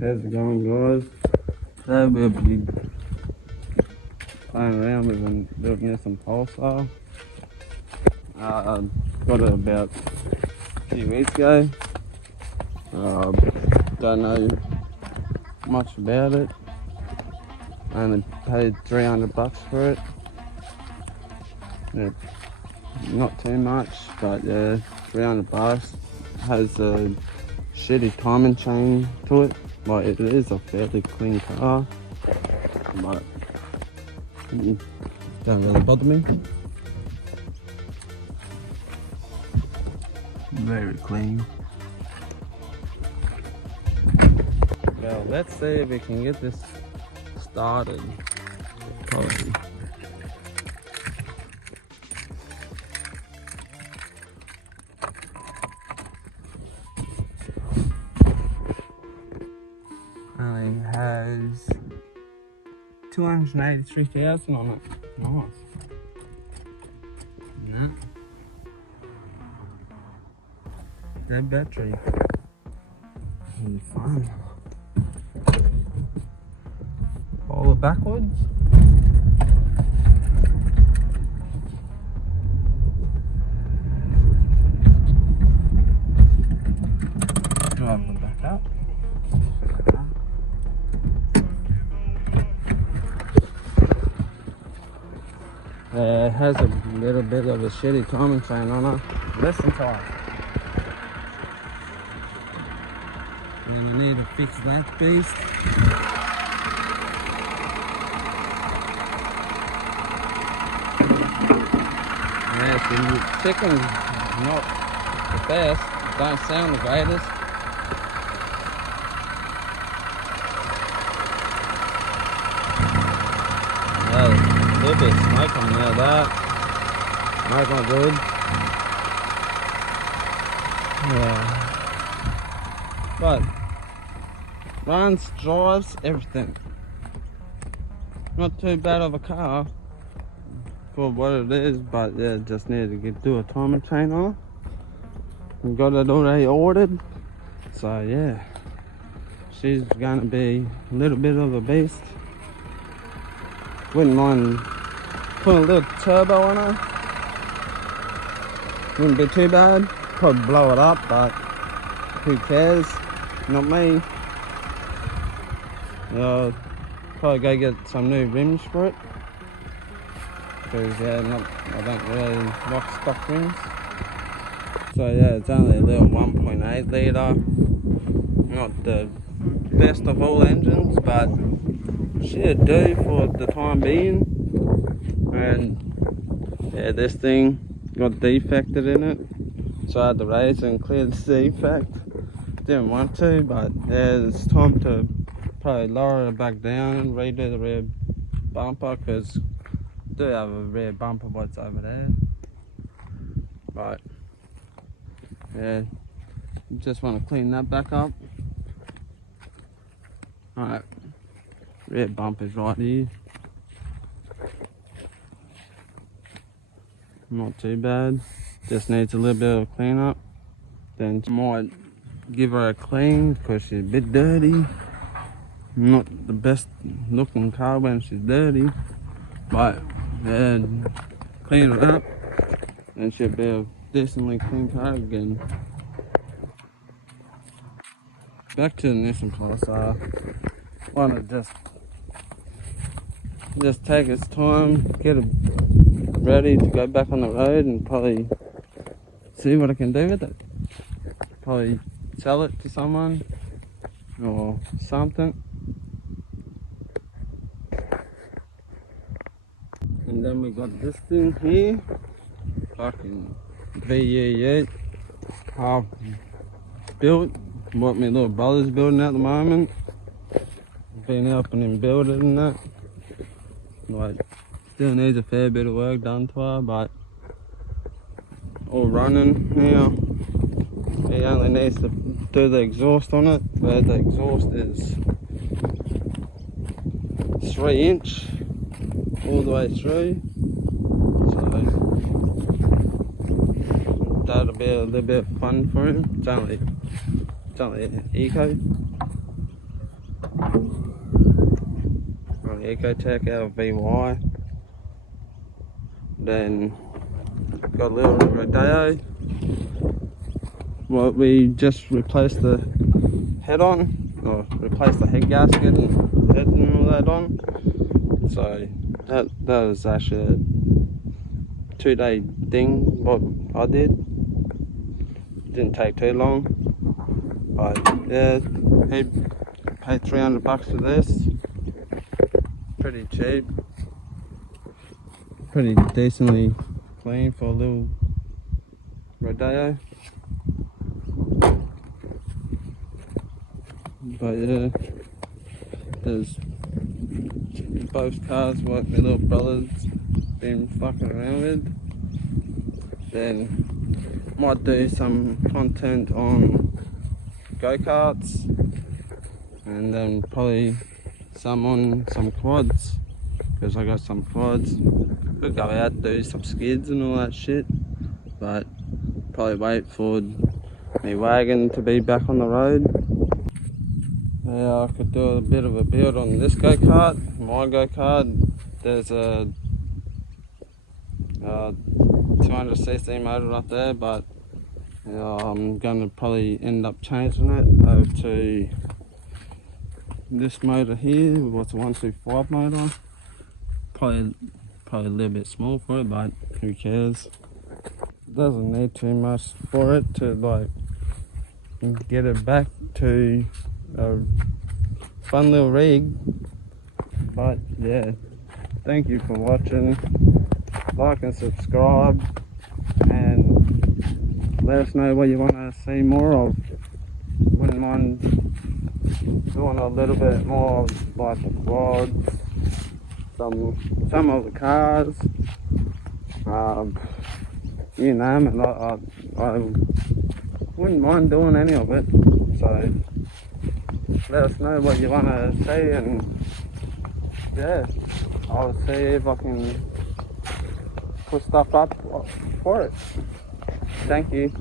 How's it going, guys? Today we'll be playing around with a little Nissan Pulsar. Got it about a few weeks ago. Don't know much about it. Only paid $300 for it. Yeah, not too much, but yeah, $300. Has a shitty timing chain to it. Like, it is a fairly clean car, but it don't really bother me. Very clean. Well, let's see if we can get this started. Probably. Only has 283,000 on it. Nice. Yeah. That battery. It'll be fun. Roll it backwards. Drive it back up. It has a little bit of a shitty timing chain on it. Listen tight. And I need to fix that beast. Yeah, so the chicken's not the best. Don't sound the greatest. A little bit of smoke on there, that. Smoke not good. Yeah. But runs, drives, everything. Not too bad of a car for what it is, but yeah, just need to do a timing chain on. We got it already ordered. So yeah. She's gonna be a little bit of a beast. Wouldn't mind putting a little turbo on her. Wouldn't be too bad. Probably blow it up, but who cares? Not me. Probably go get some new rims for it. Because yeah, I don't really like stock rims. So yeah, it's only a little 1.8 litre. Not the best of all engines, but should do for the time being. And yeah, this thing got defected in it, so I had to raise and clear the defect. Didn't want to, but yeah, it's time to probably lower it back down and redo the rear bumper, because I do have a rear bumper what's over there. But yeah, just want to clean that back up. Alright, rear bumper's right here. Not too bad. Just needs a little bit of cleanup. Then might give her a clean because she's a bit dirty. Not the best looking car when she's dirty, but then clean it up and she'll be a decently clean car again. Back to the Nissan Pulsar. Want to just take its time, get it ready to go back on the road, and probably see what I can do with it. Probably sell it to someone or something. And then we got this thing here, fucking VE8, half built. What my little brother's building at the moment. Been helping him build it and that. Like, still needs a fair bit of work done to her, but all running now. He only needs to do the exhaust on it, where the exhaust is 3" all the way through. So that'll be a little bit of fun for him. It's only an eco. Ecotech out of VY. Then got a little Rodeo. Well, we just replaced the head on, or replaced the head gasket and head and all that on. So that was actually a 2-day thing what I did. Didn't take too long. But yeah, he paid $300 for this. Pretty cheap. Pretty decently clean for a little Rodeo. But yeah, there's both cars what my little brother's been fucking around with. Then might do some content on go-karts, and then probably some on some quads, because I got some quads. Could go out, do some skids and all that shit, but probably wait for my wagon to be back on the road. Yeah, I could do a bit of a build on this go-kart, my go-kart. There's a 200cc motor up there, but I'm going to probably end up changing it over to this motor here, what's a 125 motor. Probably a little bit small for it, but who cares? Doesn't need too much for it to like get it back to a fun little rig. But yeah, thank you for watching. Like and subscribe, and let us know what you want to see more of. Wouldn't mind doing a little bit more of like the quads, some of the cars, you name it. I wouldn't mind doing any of it. So let us know what you want to see, and yeah, I'll see if I can put stuff up for it. Thank you.